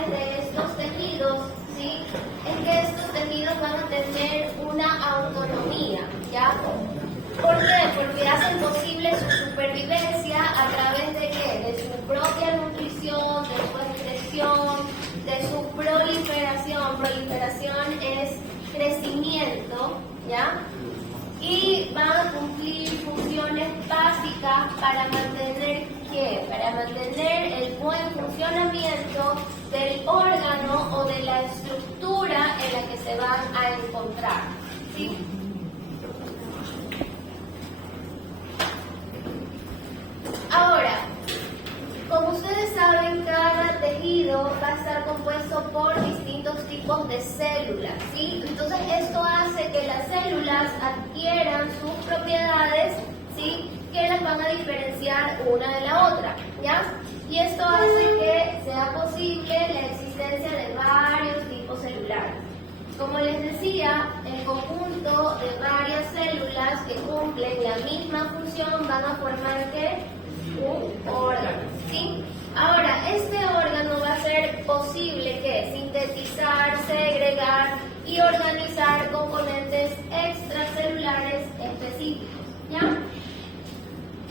particulares de estos tejidos, ¿sí? Es que estos tejidos van a tener una autonomía, ¿ya? ¿Por qué? Porque hacen posible su supervivencia a través de ¿qué? De su propia nutrición, de su excreción, de su proliferación. Proliferación es crecimiento, ¿ya? Y van a cumplir funciones básicas para mantener ¿qué? Para mantener el buen funcionamiento del órgano o de la estructura en la que se van a encontrar, ¿sí? Ahora, como ustedes saben, cada tejido va a estar compuesto por distintos tipos de células, ¿sí? Entonces esto hace que las células adquieran sus propiedades, ¿sí? Que las van a diferenciar una de la otra, ¿ya? Y esto hace que sea posible la existencia de varios tipos celulares. Como les decía, el conjunto de varias células que cumplen la misma función van a formar ¿qué? Un órgano, ¿sí? Ahora, este órgano va a ser posible que sintetizar, segregar y organizar componentes extracelulares específicos, ¿ya?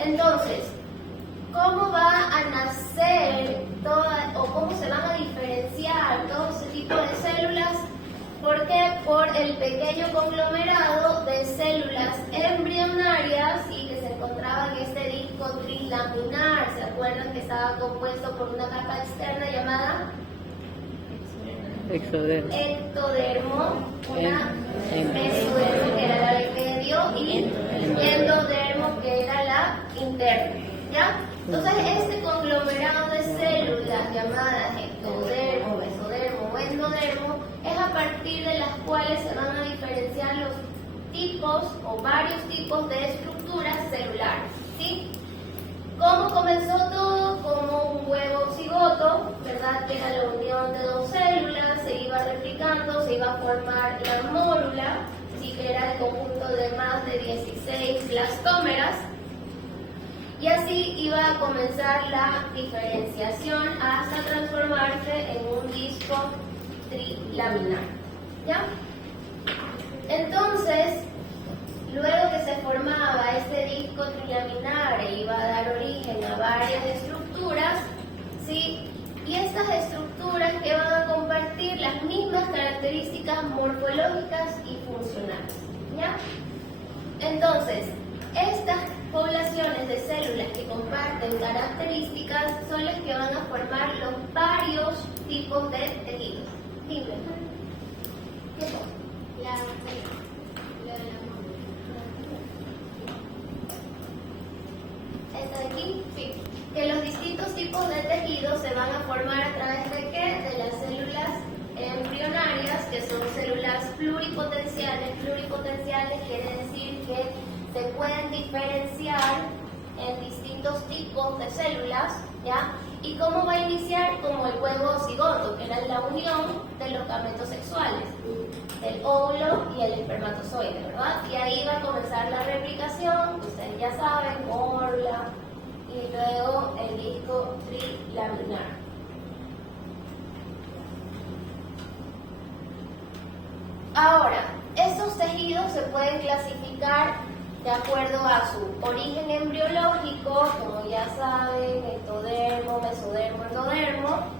Entonces, ¿cómo va a nacer o cómo se van a diferenciar todo ese tipo de células? ¿Por qué? Por el pequeño conglomerado de células embrionarias y que se encontraba en este disco trilaminar. ¿Se acuerdan que estaba compuesto por una capa externa llamada? Ectodermo, una mesodermo que era la del medio y endodermo que era la interna, ¿ya? Entonces este conglomerado de células llamadas ectodermo, mesodermo o endodermo es a partir de las cuales se van a diferenciar los tipos o varios tipos de estructuras celulares, ¿sí? ¿Cómo comenzó todo? Como un huevo cigoto, ¿verdad? Que era la unión de dos células, se iba replicando, se iba a formar la mórula, ¿sí? Que era el conjunto de más de 16 blastómeras. Y así iba a comenzar la diferenciación hasta transformarse en un disco trilaminar, ¿ya? Entonces, luego que se formaba este disco trilaminar e iba a dar origen a varias estructuras, ¿sí? Y estas estructuras que van a compartir las mismas características morfológicas y funcionales, ¿ya? Entonces, estas poblaciones de células que comparten características son las que van a formar los varios tipos de tejidos. Dime. ¿Qué son? ¿Esta de aquí? Sí. Que los distintos tipos de tejidos se van a formar a través de ¿qué? De las células embrionarias, que son células pluripotenciales. Pluripotenciales quiere decir que se pueden diferenciar en distintos tipos de células, ¿ya? ¿Y cómo va a iniciar? Como el huevo cigoto, que era la unión de los gametos sexuales, el óvulo y el espermatozoide, ¿verdad? Y ahí va a comenzar la replicación, ustedes ya saben, mórula, y luego el disco trilaminar. Ahora, estos tejidos se pueden clasificar de acuerdo a su origen embriológico, como ya saben, ectodermo, mesodermo, endodermo.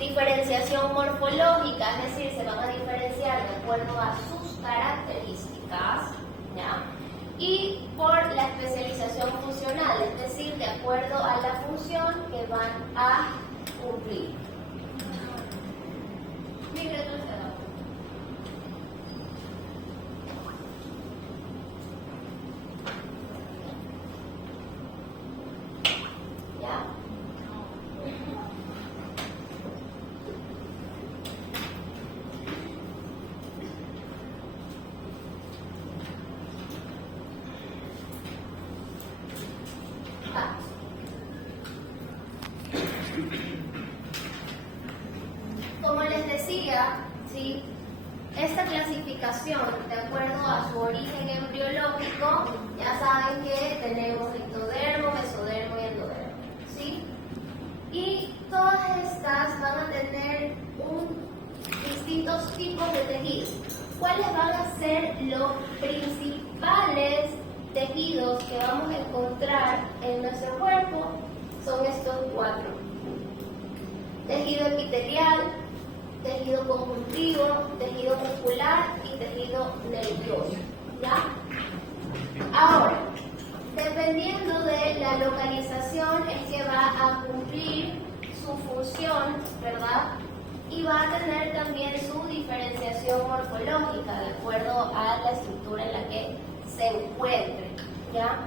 Diferenciación morfológica, es decir, se van a diferenciar de acuerdo a sus características, ¿ya? Y por la especialización funcional, es decir, de acuerdo a la función que van a cumplir. Como les decía, ¿sí? Esta clasificación, de acuerdo a su origen embriológico, ya saben que tenemos ectodermo, mesodermo y endodermo, ¿sí? Y todas estas van a tener tipos de tejidos. ¿Cuáles van a ser los principales tejidos que vamos a encontrar en nuestro cuerpo? Son estos 4. Tejido epitelial, tejido conjuntivo, tejido muscular y tejido nervioso. ¿Ya? Ahora, dependiendo de la localización es que va a cumplir su función, ¿verdad? Y va a tener también su diferenciación morfológica de acuerdo a la estructura en la que se encuentre, ¿ya?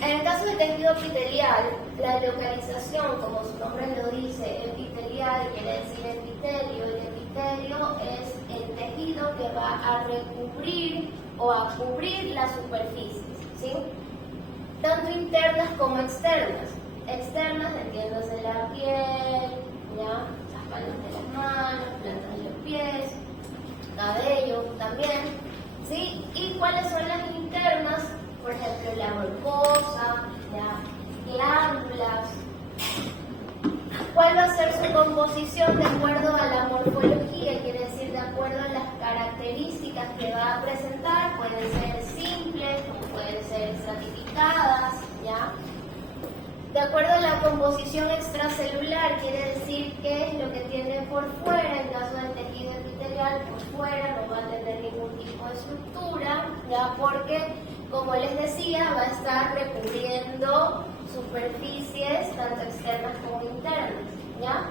En el caso del tejido epitelial, la localización, como su nombre lo dice, epitelial quiere decir epitelio. El epitelio es el tejido que va a recubrir o a cubrir las superficies, ¿sí? Tanto internas como externas. Externas, entiéndase la piel, ¿ya? Las palmas de las manos, plantas de los pies, cabello también, ¿sí? ¿Y cuáles son las internas? Por ejemplo, la mucosa, las glándulas. ¿Cuál va a ser su composición de acuerdo a la morfología? Quiere decir, de acuerdo a las características que va a presentar. Pueden ser simples, como pueden ser estratificadas, ¿ya? De acuerdo a la composición extracelular, quiere decir qué es lo que tiene por fuera. En caso del tejido epitelial, por fuera no va a tener ningún tipo de estructura, ¿ya? Porque, como les decía, va a estar recubriendo superficies tanto externas como internas, ¿ya?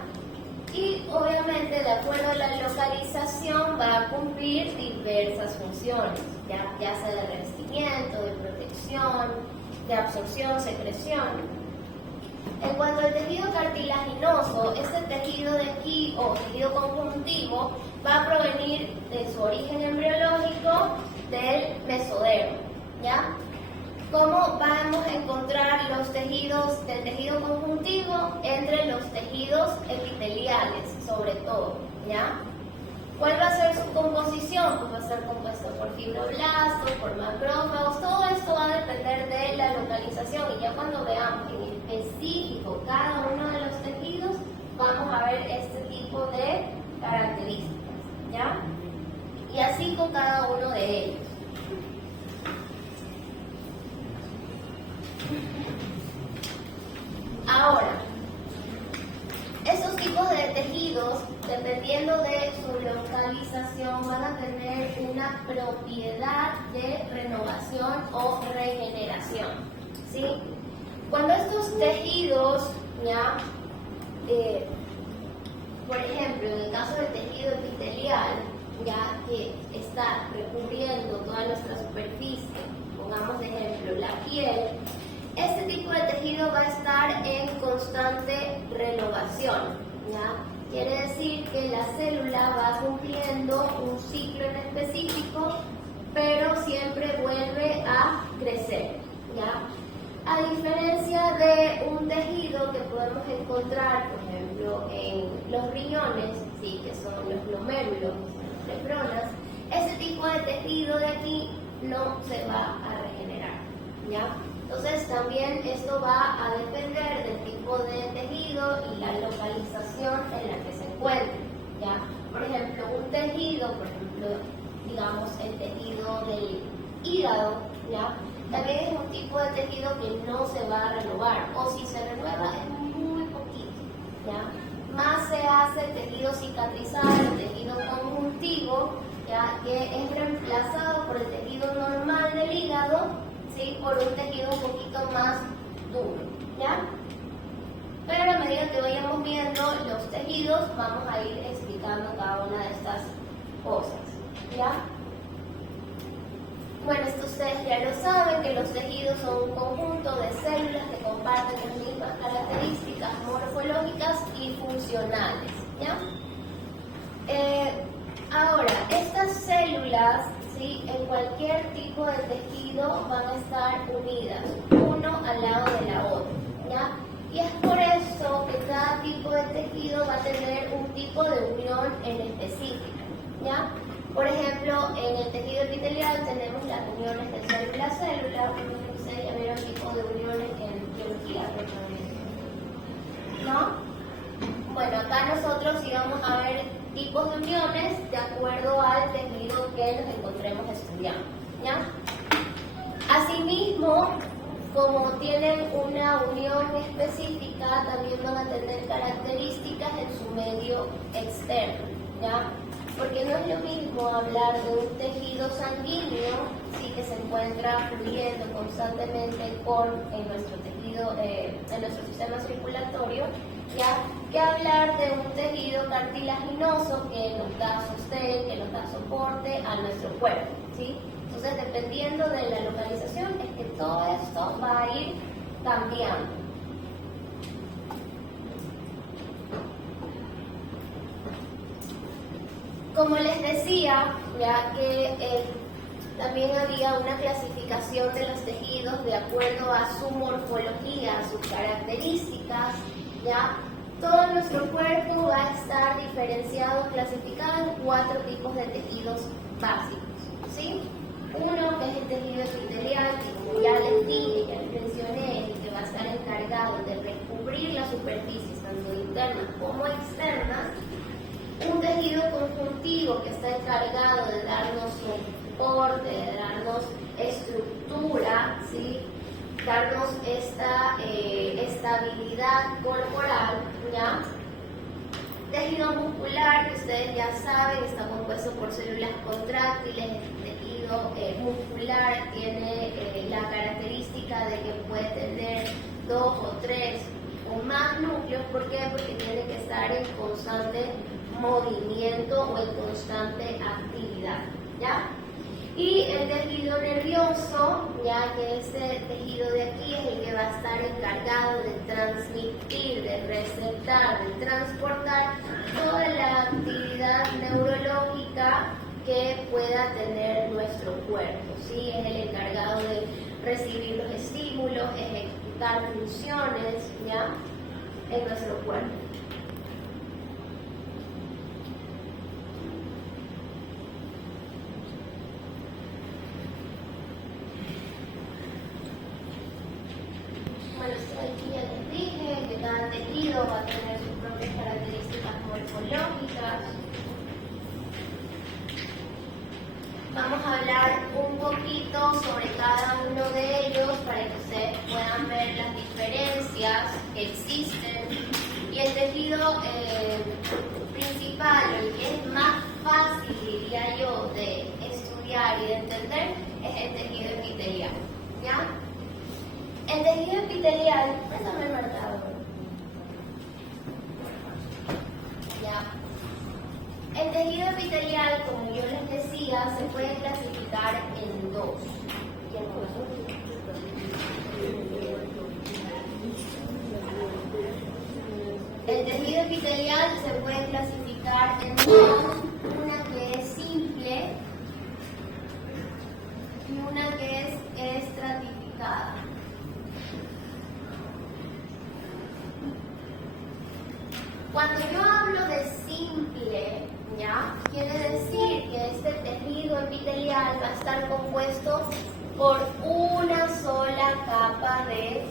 Y obviamente, de acuerdo a la localización, va a cumplir diversas funciones, ya sea de revestimiento, de protección, de absorción, secreción. En cuanto al tejido cartilaginoso, este tejido de aquí, o tejido conjuntivo, va a provenir de su origen embriológico del mesodermo, ¿ya? ¿Cómo vamos a encontrar los tejidos del tejido conjuntivo? Entre los tejidos epiteliales, sobre todo, ¿ya? ¿Cuál va a ser su composición? Pues va a ser compuesto por fibroblastos, por macrófagos. Todo esto va a depender de la localización, y ya cuando veamos en específico cada uno de los tejidos, vamos a ver este tipo de características, ¿ya? Y así con cada uno de ellos. Ahora, esos tipos de tejidos, dependiendo de su localización, van a tener una propiedad de renovación o regeneración, ¿sí? Cuando estos tejidos, ya, por ejemplo, en el caso del tejido epitelial, ya que está recubriendo toda nuestra superficie, pongamos de ejemplo la piel, este tipo de tejido va a estar en constante renovación, ¿ya? Quiere decir que la célula va cumpliendo un ciclo en específico, pero siempre vuelve a crecer, ¿ya? A diferencia de un tejido que podemos encontrar, por ejemplo, en los riñones, ¿sí? Que son los glomérulos, las nefronas, ese tipo de tejido de aquí no se va a regenerar, ¿ya? Entonces también esto va a depender del tipo de tejido y la localización en la que se encuentre, ¿ya? Por ejemplo, un tejido, por ejemplo, digamos el tejido del hígado, ¿ya? También es un tipo de tejido que no se va a renovar, o si se renueva es muy poquito, ¿ya? Más se hace el tejido cicatrizal, el tejido conjuntivo, ¿ya? Que es reemplazado por el tejido normal del hígado, ¿sí? Por un tejido un poquito más duro, ¿ya? Pero a medida que vayamos viendo los tejidos, vamos a ir explicando cada una de estas cosas, ¿ya? Bueno, esto ustedes ya lo saben, que los tejidos son un conjunto de células que comparten las mismas características morfológicas y funcionales, ¿ya? Ahora, estas células, ¿sí? En cualquier tipo de tejido van a estar unidas, uno al lado de la otra, ¿ya? Y es por eso que cada tipo de tejido va a tener un tipo de unión en específico, ¿ya? Por ejemplo, en el tejido epitelial tenemos las uniones de célula a célula, ustedes ya vieron tipos de uniones en biología, ¿no? Bueno, acá nosotros sí vamos a ver tipos de uniones de acuerdo al tejido que nos encontremos estudiando, ¿ya? Asimismo, como tienen una unión específica, también van a tener características en su medio externo, ¿ya? Porque no es lo mismo hablar de un tejido sanguíneo, sí, que se encuentra fluyendo constantemente en nuestro tejido, en nuestro sistema circulatorio, ¿ya? Que hablar de un tejido cartilaginoso que nos da sostén, que nos da soporte a nuestro cuerpo, ¿sí? Entonces, dependiendo de la localización, es que todo esto va a ir cambiando. Como les decía, ya que también había una clasificación de los tejidos de acuerdo a su morfología, a sus características, ya todo nuestro cuerpo va a estar diferenciado, clasificado en 4 tipos de tejidos básicos, ¿sí? Uno, que es el tejido epitelial, que como ya les dije, ya les mencioné, es el que va a estar encargado de recubrir las superficies, tanto internas como externas. Un tejido conjuntivo que está encargado de darnos soporte, de darnos estructura, ¿sí? Darnos esta estabilidad corporal, ¿ya? Tejido muscular, que ustedes ya saben, está compuesto por células contráctiles. El tejido muscular tiene la característica de que puede tener 2 o 3 o más núcleos. ¿Por qué? Porque tiene que estar en constante movimiento o en constante actividad, ¿ya? Y el tejido nervioso, ya que este tejido de aquí es el que va a estar encargado de transmitir, de receptar, de transportar toda la actividad neurológica que pueda tener nuestro cuerpo, ¿sí? Es el encargado de recibir los estímulos, ejecutar funciones, ¿ya? En nuestro cuerpo. Aquí ya les dije que cada tejido va a tener sus propias características morfológicas. Vamos a hablar un poquito sobre cada uno de ellos para que ustedes puedan ver las diferencias que existen. Y el tejido principal, el que es más fácil, diría yo, de estudiar y de entender, es el tejido epitelial, ¿ya? El tejido epitelial, préstame el marcador. Ya. El tejido epitelial, como yo les decía, se puede clasificar en 2. El tejido epitelial se puede clasificar en 2, una que es simple y una que es estratificada. Cuando yo hablo de simple, ¿ya? Quiere decir que este tejido epitelial va a estar compuesto por una sola capa de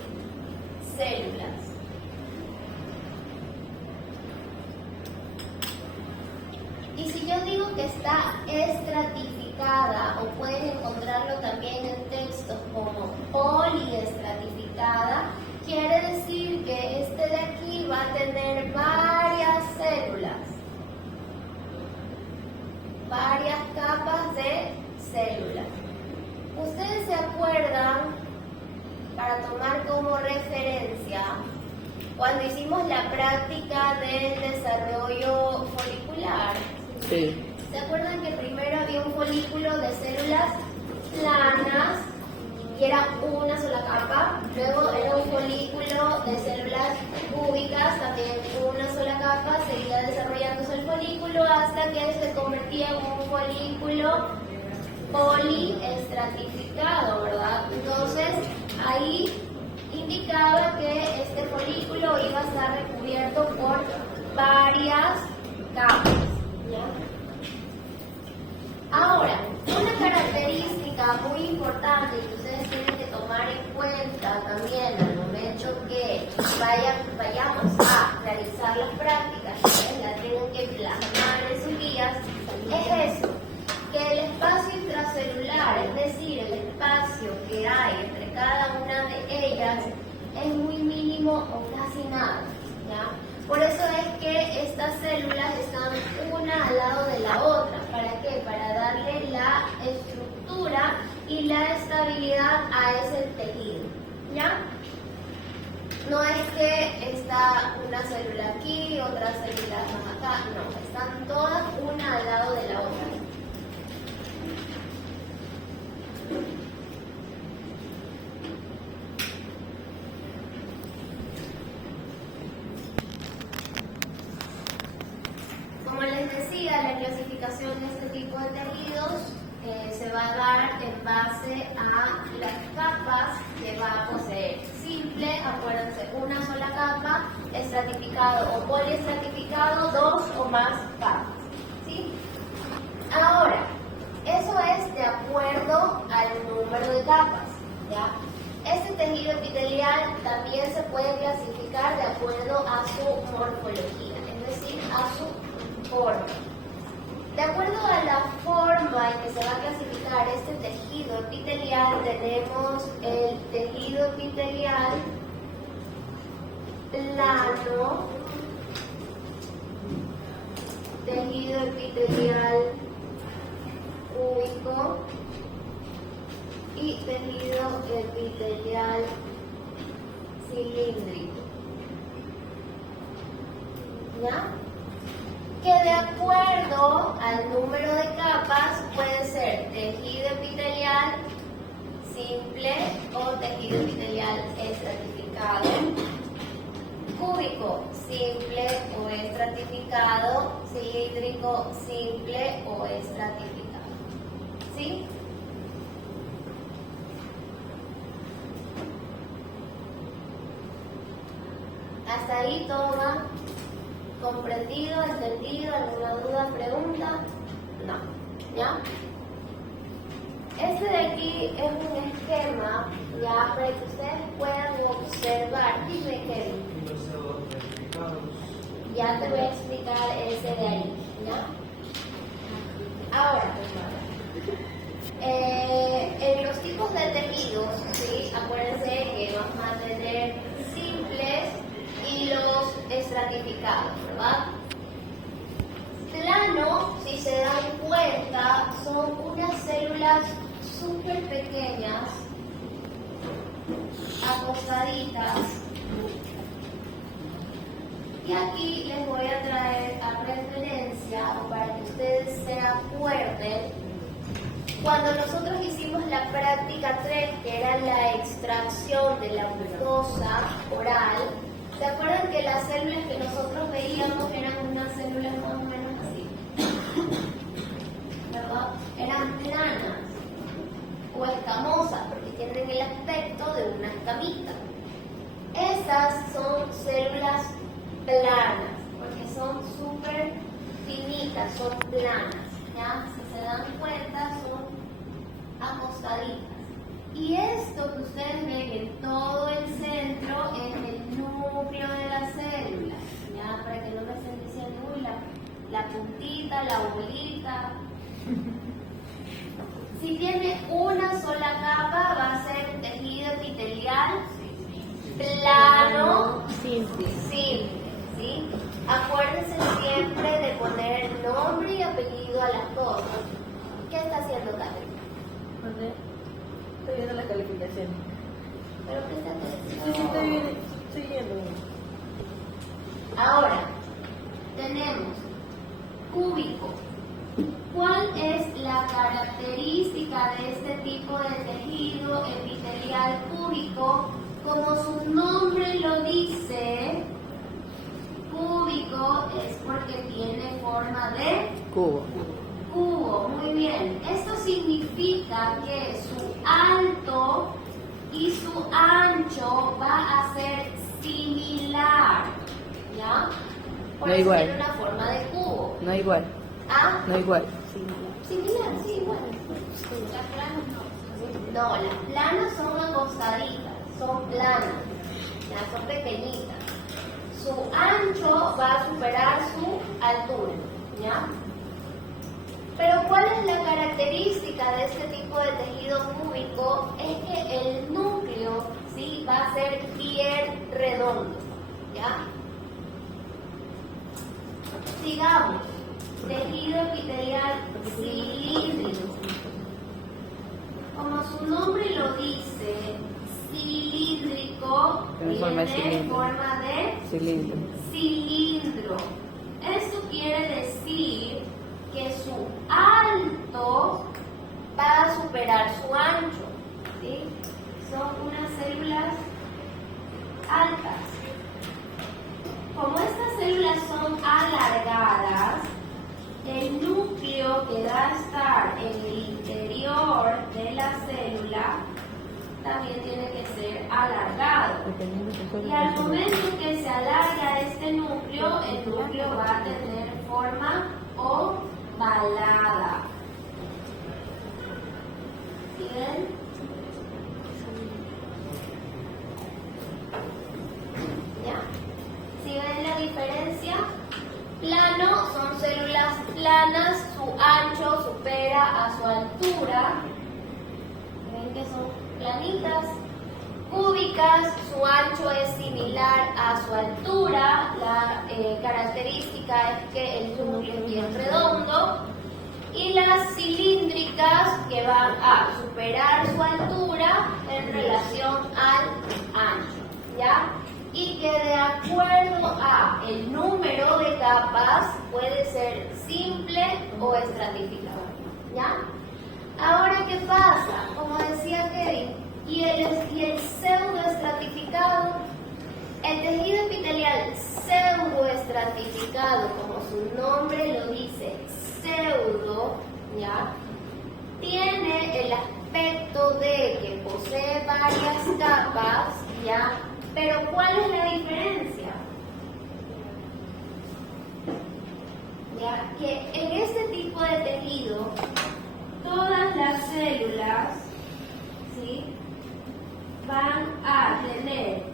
células. Y si yo digo que está estratificada, o pueden encontrarlo también en textos como poliestratificada, quiere decir que este de aquí va a tener varias células, varias capas de células. Ustedes se acuerdan, para tomar como referencia, cuando hicimos la práctica del desarrollo folicular. Sí. ¿Se acuerdan que primero había un folículo de células planas y era una sola capa? Luego era un folículo de células cúbicas, también una sola capa, seguía desarrollándose el folículo hasta que se convertía en un folículo poliestratificado, ¿verdad? Entonces, ahí indicaba que este folículo iba a estar recubierto por varias capas, ¿ya? Ahora, una característica muy importante que ustedes tienen que tomar en cuenta también al momento que vayamos a realizar las prácticas, ustedes la tienen que plasmar en su estas células están una al lado de la otra. ¿Para qué? Para darle la estructura y la estabilidad a ese tejido. ¿Ya? No es que está una célula aquí, otra célula más acá, no, están todas una al lado de la otra. Como les decía, la clasificación de este tipo de tejidos se va a dar en base a las capas que va a poseer. Simple, acuérdense, una sola capa, estratificado o poliestratificado, dos o más capas. ¿Sí? Ahora, eso es de acuerdo al número de capas. ¿Ya? Este tejido epitelial también se puede clasificar de acuerdo a su morfología, es decir, a su forma. De acuerdo a la forma en que se va a clasificar este tejido epitelial, tenemos el tejido epitelial plano, tejido epitelial cúbico y tejido epitelial cilíndrico. ¿Ya? Que de acuerdo al número de capas puede ser tejido epitelial simple o tejido epitelial estratificado, cúbico simple o estratificado, cilíndrico simple o estratificado. ¿Sí? Hasta ahí todo va comprendido, entendido, alguna duda, pregunta. No, ¿ya? Este de aquí es un esquema, ya, para que ustedes puedan observar. Dime, Kevin. Ya te voy a explicar ese de ahí, ¿ya? Ahora, en los tipos de tejidos, ¿sí? Acuérdense que vamos a tener simples y los estratificados, ¿verdad? Plano, si se dan cuenta, son unas células súper pequeñas, acostaditas. Y aquí les voy a traer a referencia, o para que ustedes se acuerden, cuando nosotros hicimos la práctica 3, que era la extracción de la mucosa oral, ¿se acuerdan que las células que nosotros veíamos eran unas células más o menos así? ¿Verdad? Eran planas o escamosas, porque tienen el aspecto de una escamita. Estas son células planas, porque son súper finitas, son planas. ¿Ya? Si se dan cuenta, son acostaditas. Y esto que ustedes ven en todo el centro es el núcleo de la célula. ¿Ya? Para que no me estén diciendo, uy, la puntita, la bolita. Si tiene una sola capa, va a ser un tejido epitelial plano, simple. ¿Sí? Acuérdense siempre de poner nombre y apellido a las cosas. ¿Qué está haciendo Catherine? Estoy viendo la calificación. Pero prestate Sí, estoy viendo. Ahora, tenemos cúbico. ¿Cuál es la característica de este tipo de tejido epitelial cúbico? Como su nombre lo dice, cúbico es porque tiene forma de Cubo. cubo. Muy bien. Esto significa que su alto y su ancho va a ser similar. ¿Ya? Por No eso igual. tiene una forma de cubo. No igual. ¿Ah? No igual. Similar, sí, igual. Las planas no. No, las planas son acostaditas, son planas, ya, son pequeñitas. Su ancho va a superar su altura, ¿ya? Pero ¿cuál es la característica de este tipo de tejido cúbico? Es que el núcleo, ¿sí?, va a ser bien redondo, ¿ya? Sigamos. Tejido epitelial cilíndrico. Como su nombre lo dice, cilíndrico, Tiene forma de tiene cilindro. forma de Cilindro. cilindro. Esto quiere decir que su alto va a superar su ancho. ¿Sí? Son unas células altas. Como estas células son alargadas, el núcleo que va a estar en el interior de la célula también tiene que ser alargado. Y al momento que se alarga este núcleo, el núcleo va a tener forma ovalada. ¿Sí ven? ¿Ya? ¿Sí ven la diferencia? Plano son células planas, su ancho supera a su altura. ¿Ven que son planitas? Cúbicas, su ancho es similar a su altura. La característica es que el núcleo es bien redondo. Y las cilíndricas que van a superar su altura en relación al ancho. ¿Ya? Y que de acuerdo a el número de capas puede ser simple o estratificado. ¿Ya? Ahora, ¿qué pasa? Como decía Kevin, y el pseudoestratificado, el tejido epitelial pseudoestratificado, como su nombre lo dice, pseudo, ¿ya? Tiene el aspecto de que posee varias capas, ¿ya? Pero ¿cuál es la diferencia? ¿Ya? Que en este tipo de tejido, todas las células, ¿sí?, van a tener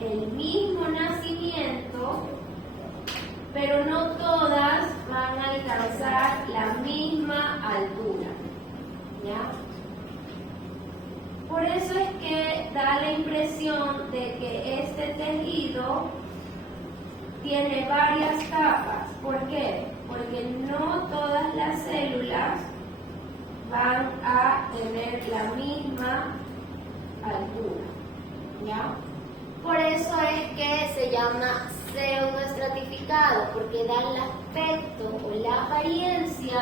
el mismo nacimiento, pero no todas van a alcanzar la misma altura. ¿Ya? Por eso es que da la impresión de que este tejido tiene varias capas. ¿Por qué? Porque no todas las células van a tener la misma altura. ¿Ya? Por eso es que se llama pseudoestratificado, porque da el aspecto o la apariencia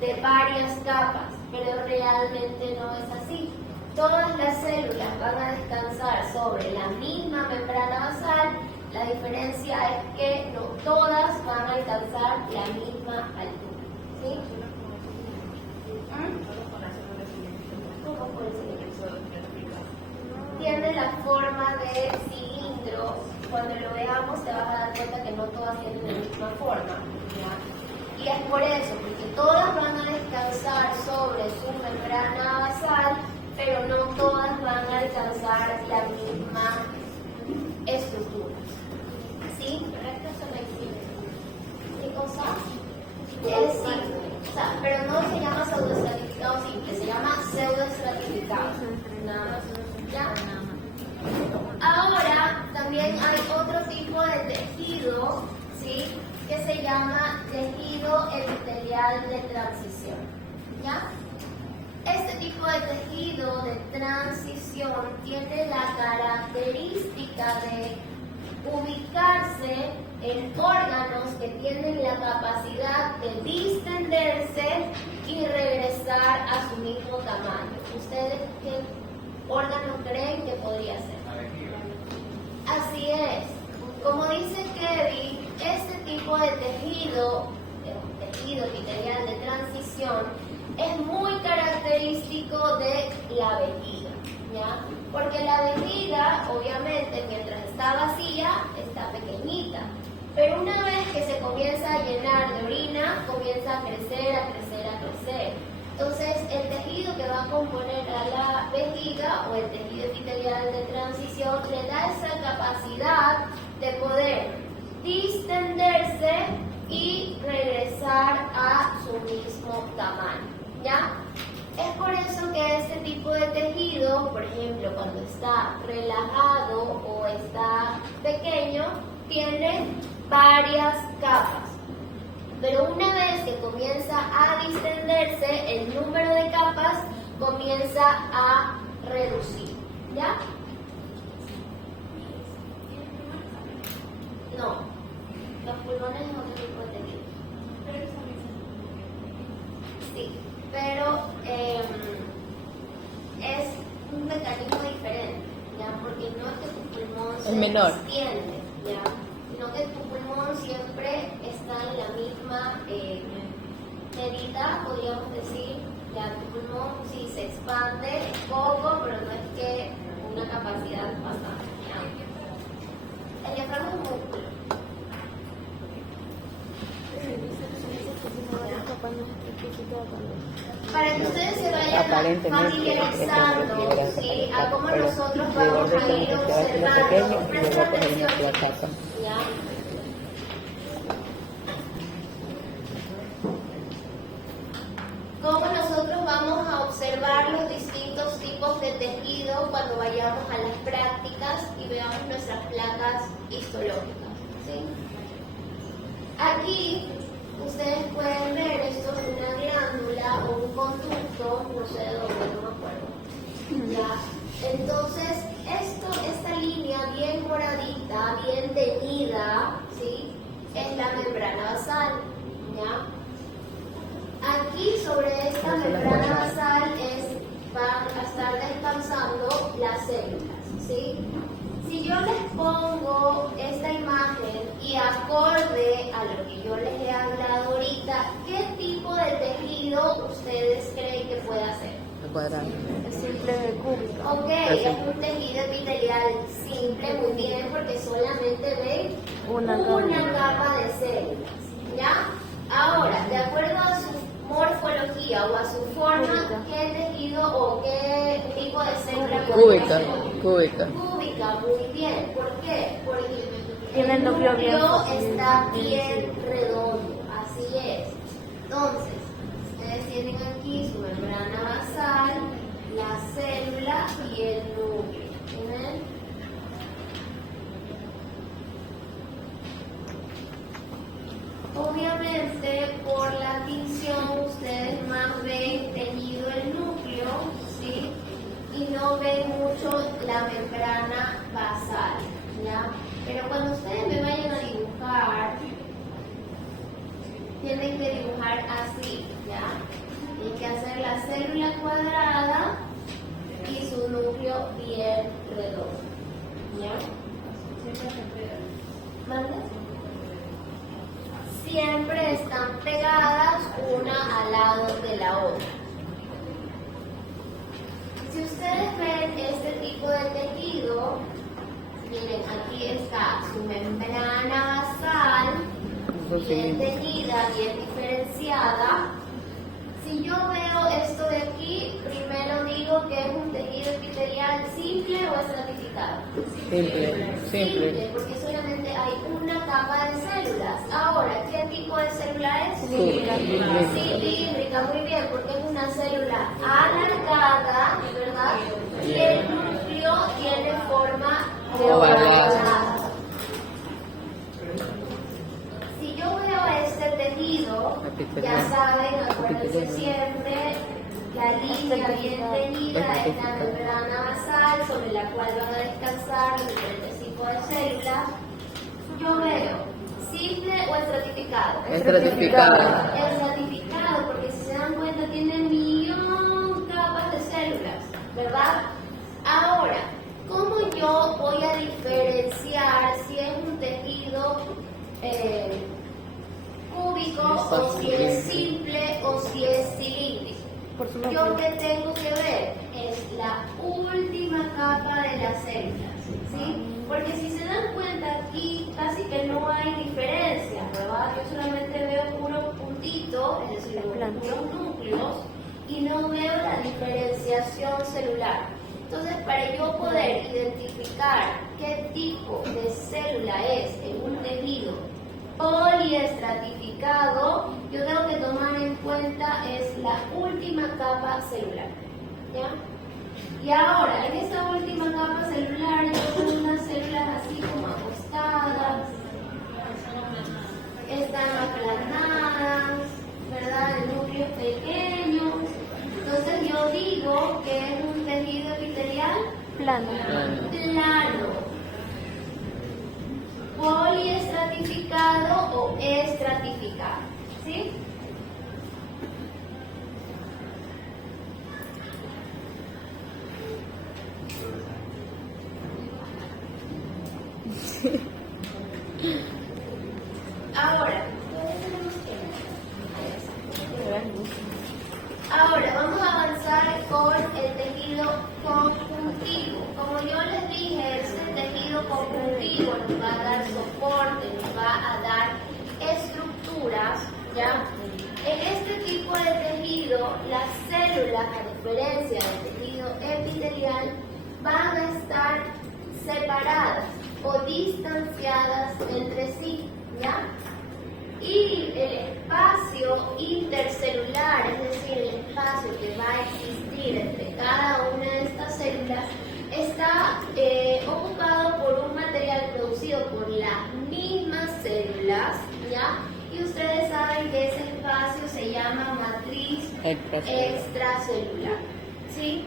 de varias capas, pero realmente no es así. Todas las células van a descansar sobre la misma membrana basal, la diferencia es que no todas van a alcanzar la misma altura. ¿Sí? ¿Cómo puede ser? Tiene la forma de cilindro. Cuando lo veamos te vas a dar cuenta que no todas tienen la misma forma. ¿Ya? Y es por eso, porque todas van a descansar sobre su membrana basal, pero no todas van a alcanzar la misma estructura. ¿Sí? Pero esto es una simple. ¿Qué cosa? Es simple. O sea, pero no se llama pseudoestratificado simple, se llama pseudoestratificado. Nada más. ¿Ya? Ahora también hay otro tipo de tejido, ¿sí?, que se llama tejido epitelial de transición. ¿Ya? Este tipo de tejido de transición tiene la característica de ubicarse en órganos que tienen la capacidad de distenderse y regresar a su mismo tamaño. ¿Ustedes qué órganos creen que podría ser? Así es. Como dice Kevin, este tipo de tejido epitelial de transición, es muy característico de la vejiga, ¿ya? Porque la vejiga, obviamente, mientras está vacía, está pequeñita. Pero una vez que se comienza a llenar de orina, comienza a crecer, a crecer, a crecer. Entonces, el tejido que va a componer a la vejiga o el tejido epitelial de transición le da esa capacidad de poder distenderse y regresar a su mismo tamaño. ¿Ya? Es por eso que este tipo de tejido, por ejemplo, cuando está relajado o está pequeño, tiene varias capas. Pero una vez que comienza a distenderse, el número de capas comienza a reducir, ¿ya? No, los pulmones es otro tipo de tejido. Sí, pero es un mecanismo diferente, ¿ya? Porque no es que tu pulmón se extiende, ¿ya? Sino que tu pulmón siempre está en la misma medida, podríamos decir, ya tu pulmón sí se expande poco, pero no es que una capacidad bastante, ¿ya? El diafragma es un músculo. Para que ustedes se vayan familiarizando, ¿sí? A cómo nosotros vamos a ir observando, presta atención, ¿ya? Cómo nosotros vamos a observar los distintos tipos de tejido cuando vayamos a las prácticas y veamos nuestras placas histológicas, ¿sí? Aquí ustedes pueden ver, esto es una glándula o un conducto, no sé de dónde, no me acuerdo. ¿Ya? Entonces, esta línea bien moradita, bien teñida, ¿sí? Es la membrana basal, ¿ya? Aquí sobre esta membrana basal van a estar descansando las células, ¿sí? Si yo les pongo esta imagen y acorde a lo que yo les he hablado ahorita, ¿qué tipo de tejido ustedes creen que puede hacer? Es simple cúbico. Ok, es un tejido epitelial simple, muy bien, porque solamente ven una capa de células, ¿ya? Ahora, de acuerdo a su morfología o a su forma, ¿qué tejido o qué tipo de célula puede ser? Cúbica. Cúbica, muy bien. ¿Por qué? Porque Tiene el el núcleo núcleo está bien redondo, así es. Entonces, ustedes tienen aquí su membrana basal, la célula y el núcleo. ¿Ven? Obviamente, por la tinción, ustedes más ven teñido el núcleo, ¿sí? Y no ven mucho la membrana basal, ¿ya? Pero cuando ustedes me vayan a dibujar, tienen que dibujar así, ¿ya? Tienen que hacer la célula cuadrada y su núcleo bien redondo, ¿ya? ¿Manda? Siempre están pegadas una al lado de la otra. Si ustedes ven este tipo de tejido, miren, aquí está su membrana basal, bien teñida, bien diferenciada. Si yo veo esto de aquí, primero digo que es un tejido epitelial simple o estratificado. Simple. Porque solamente hay una capa de células. Ahora, ¿qué tipo de célula es? Cilíndrica, muy bien, porque es una célula alargada, ¿verdad? Y el núcleo tiene forma ovalada. Si yo veo este tejido, ya saben, acuérdense siempre, la línea bien teñida es la membrana basal sobre la cual van a descansar los diferentes tipos de células. Yo veo simple o estratificado. Estratificado. Estratificado, porque si se dan cuenta tiene 1.000.000 capas de células, ¿verdad? Ahora, ¿cómo yo voy a diferenciar si es un tejido cúbico o si es simple o si es cilíndrico? Yo que tengo que ver es la última capa de las células, ¿sí? Porque si se dan cuenta aquí casi que no hay diferencia, ¿verdad? Yo solamente veo puro puntito, es decir, puros núcleos, y no veo la diferenciación celular. Entonces, para yo poder identificar qué tipo de célula es en un tejido poliestratificado, yo tengo que tomar en cuenta es la última capa celular, ¿ya? Y ahora, en esa última capa celular, yo tengo unas células así como acostadas, están aplanadas, pequeño. Entonces yo digo que es un tejido epitelial Plano. plano, poliestratificado o estratificado, ¿sí? Ahora vamos a avanzar con el tejido conjuntivo. Como yo les dije, este tejido conjuntivo nos va a dar soporte, nos va a dar estructuras, ¿ya? En este tipo de tejido, las células, a diferencia del tejido epitelial, van a estar separadas o distanciadas entre sí, ¿ya? Y el espacio intercelular, es decir, el espacio que va a existir entre cada una de estas células, está ocupado por un material producido por las mismas células, ¿ya? Y ustedes saben que ese espacio se llama matriz extracelular, ¿sí?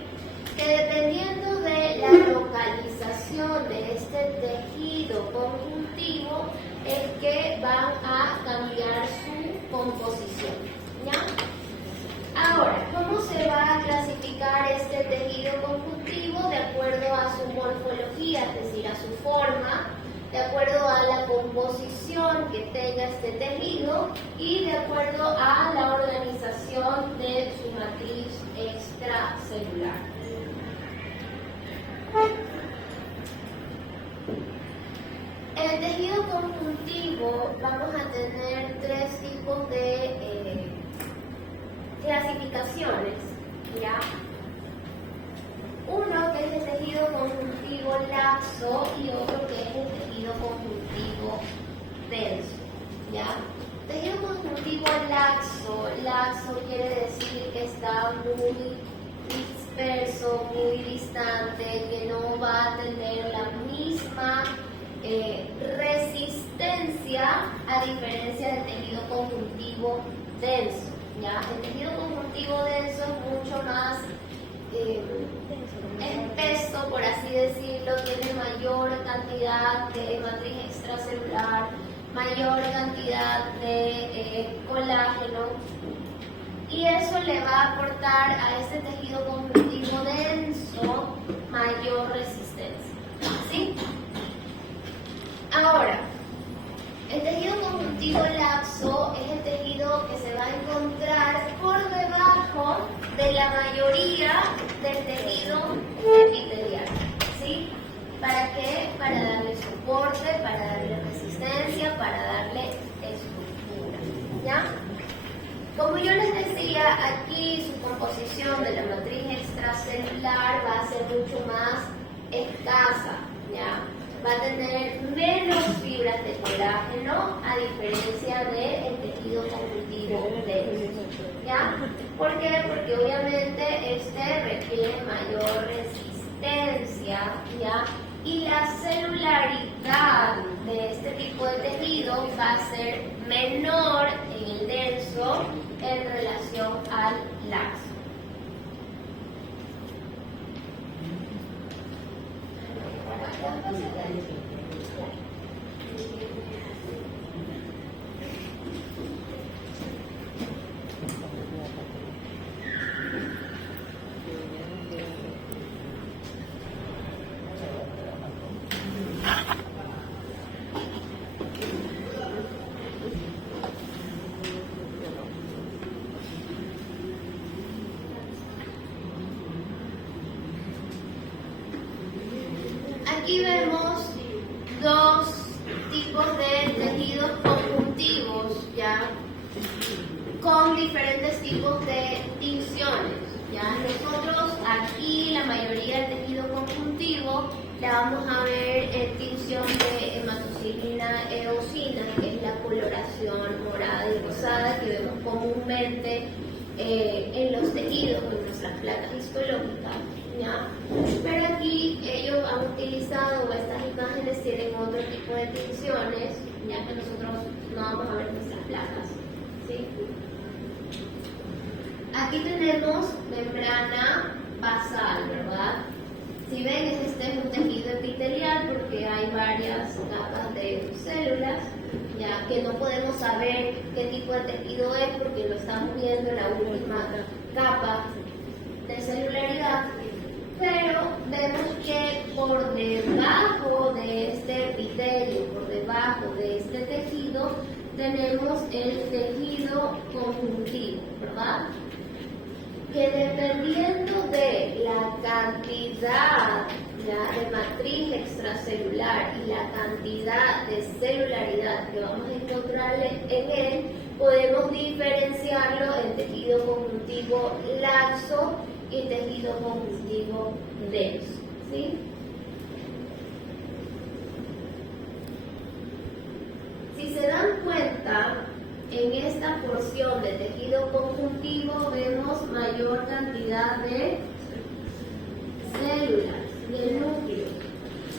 Que dependiendo de la localización de este tejido conjuntivo es que van a cambiar su composición, ¿ya? Ahora, ¿cómo se va a clasificar este tejido conjuntivo? De acuerdo a su morfología, es decir, a su forma, de acuerdo a la composición que tenga este tejido y de acuerdo a la organización de su matriz extracelular. En el tejido conjuntivo vamos a tener tres tipos de clasificaciones, ¿ya? Uno que es el tejido conjuntivo laxo y otro que es el tejido conjuntivo denso, ¿ya? Tejido conjuntivo laxo quiere decir que está muy disperso, muy distante, que no va a tener la misma resistencia a diferencia del tejido conjuntivo denso, ¿ya? El tejido conjuntivo denso es mucho más espeso, por así decirlo, tiene mayor cantidad de matriz extracelular, mayor cantidad de colágeno, y eso le va a aportar a este tejido conjuntivo denso mayor resistencia, ¿sí? Ahora, el tejido conjuntivo laxo es el tejido que se va a encontrar por debajo de la mayoría del tejido epitelial, ¿sí? ¿Para qué? Para darle soporte, para darle resistencia, para darle estructura, ¿ya? Como yo les decía, aquí su composición de la matriz extracelular va a ser mucho más escasa, ¿ya? Va a tener menos fibras de colágeno a diferencia del tejido conjuntivo denso, ¿ya? ¿Por qué? Porque obviamente este requiere mayor resistencia, ¿ya? Y la celularidad de este tipo de tejido va a ser menor en el denso en relación al laxo. Aquí vemos dos tipos de tejidos conjuntivos, ¿ya? Con diferentes tipos de tinciones, ¿ya? Nosotros aquí, la mayoría del tejido conjuntivo, la vamos a ver en tinción de hematocilina eosina, que es la coloración morada y rosada que vemos comúnmente en los tejidos, en nuestras placas histológicas, ¿ya? Pero aquí ellos han utilizado, estas imágenes tienen otro tipo de tinciones, ya que nosotros no vamos a ver nuestras placas, ¿sí? Aquí tenemos membrana basal, ¿verdad? Si ven, este es un tejido epitelial porque hay varias capas de células, ya que no podemos saber qué tipo de tejido es porque lo estamos viendo en la última capa de celularidad, pero vemos que por debajo de este epitelio, por debajo de este tejido, tenemos el tejido conjuntivo, ¿verdad? Que dependiendo de la cantidad de matriz extracelular y la cantidad de celularidad que vamos a encontrar en él, podemos diferenciarlo en tejido conjuntivo laxo y tejido conjuntivo denso, ¿sí? Si se dan cuenta, en esta porción de tejido conjuntivo vemos mayor cantidad de células, de núcleos,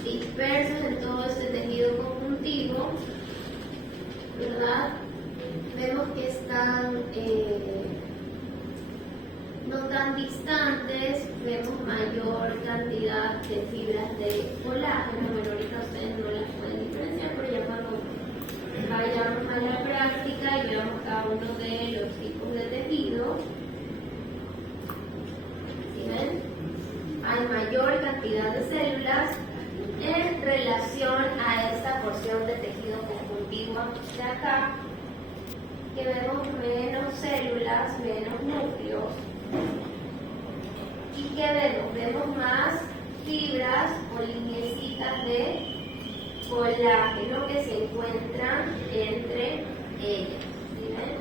dispersos en todo este tejido conjuntivo, ¿verdad? Vemos que están no tan distantes, vemos mayor cantidad de fibras de colágeno. Bueno, ahorita ustedes no las pueden diferenciar, pero ya cuando vayamos a la práctica y veamos cada uno de los tipos de tejido, ¿sí ven? Hay mayor cantidad de células en relación a esta porción de tejido conjuntivo de acá, que vemos menos células, menos núcleos. ¿Y qué vemos? Vemos más fibras o lineecitas de colágeno que se encuentran entre ellas. ¿Sí ven?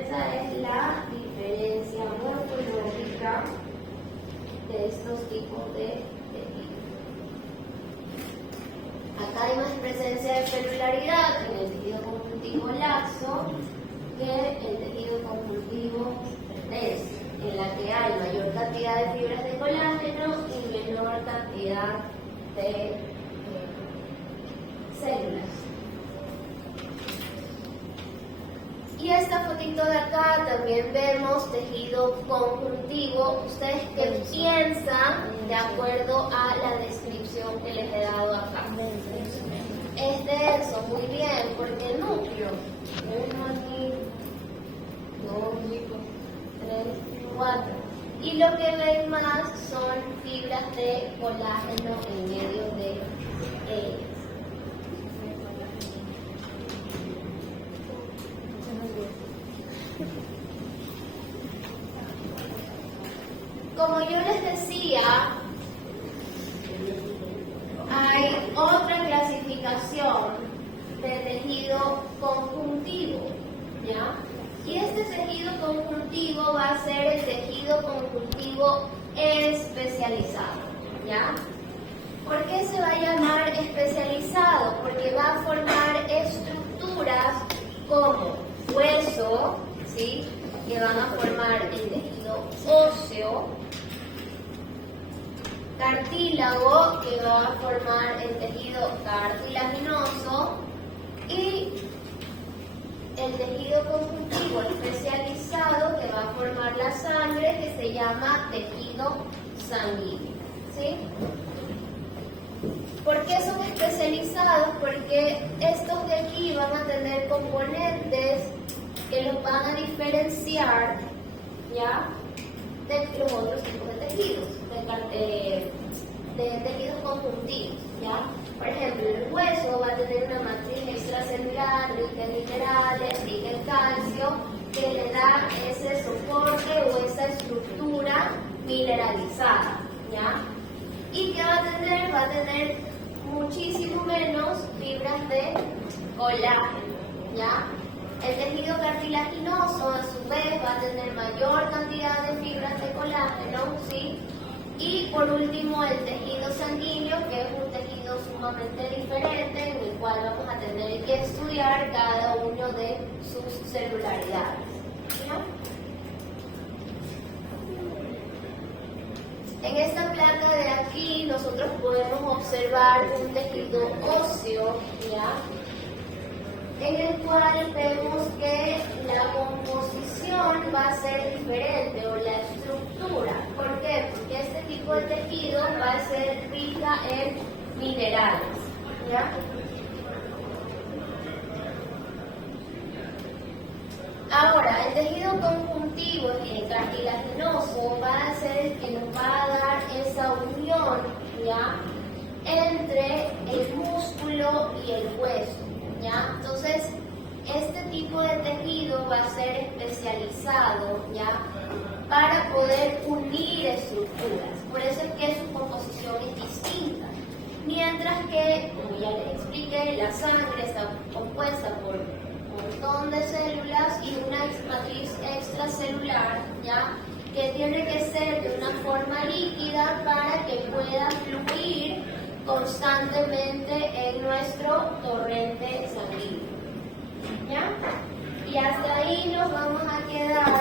Esa es la diferencia morfológica de estos tipos de tejidos. Acá hay más presencia de celularidad en el tejido conjuntivo laxo que el tejido conjuntivo denso, en la que hay mayor cantidad de fibras de colágeno y menor cantidad de células. Y esta fotito de acá también vemos tejido conjuntivo. ¿Ustedes qué piensan de acuerdo a la descripción que les he dado acá? Es denso, muy bien, porque el núcleo. Vemos aquí 2, 3, 4. Y lo que ven más son fibras de colágeno en medio de ellas. Como yo les decía, hay otra clasificación de tejido conjuntivo, ¿ya? Y este tejido conjuntivo va a ser el tejido conjuntivo especializado, ¿ya? ¿Por qué se va a llamar especializado? Porque va a formar estructuras como hueso, ¿sí?, que van a formar el tejido óseo, cartílago, que va a formar el tejido cartilaginoso, y el tejido conjuntivo especializado, que va a formar la sangre, que se llama tejido sanguíneo, ¿sí? ¿Por qué son especializados? Porque estos de aquí van a tener componentes que los van a diferenciar, ¿ya?, de los otros tipos de tejidos, de tejidos conjuntivos, ¿ya? Por ejemplo, el hueso va a tener una matriz extracelular rica en minerales, rica en calcio, que le da ese soporte o esa estructura mineralizada, ¿ya? ¿Y qué va a tener? Va a tener muchísimo menos fibras de colágeno, ¿ya? El tejido cartilaginoso, a su vez, va a tener mayor cantidad de fibras de colágeno, ¿sí? Y por último, el tejido sanguíneo, que es un tejido sumamente diferente, en el cual vamos a tener que estudiar cada uno de sus celularidades, ¿no? En esta placa de aquí, nosotros podemos observar un tejido óseo, ¿ya?, en el cual vemos que la composición va a ser diferente o la estructura. ¿Por qué? Porque este tipo de tejido va a ser rica en minerales. ¿Ya? Ahora, el tejido conjuntivo cartilaginoso va a ser el que nos va a dar esa unión, ¿ya?, entre el músculo y el hueso, ¿ya? Entonces, este tipo de tejido va a ser especializado, ¿ya?, para poder unir estructuras. Por eso es que su composición es distinta. Mientras que, como ya les expliqué, la sangre está compuesta por un montón de células y una matriz extracelular, ¿ya?, que tiene que ser de una forma líquida para que pueda fluir constantemente en nuestro torrente sanguíneo. ¿Ya? Y hasta ahí nos vamos a quedar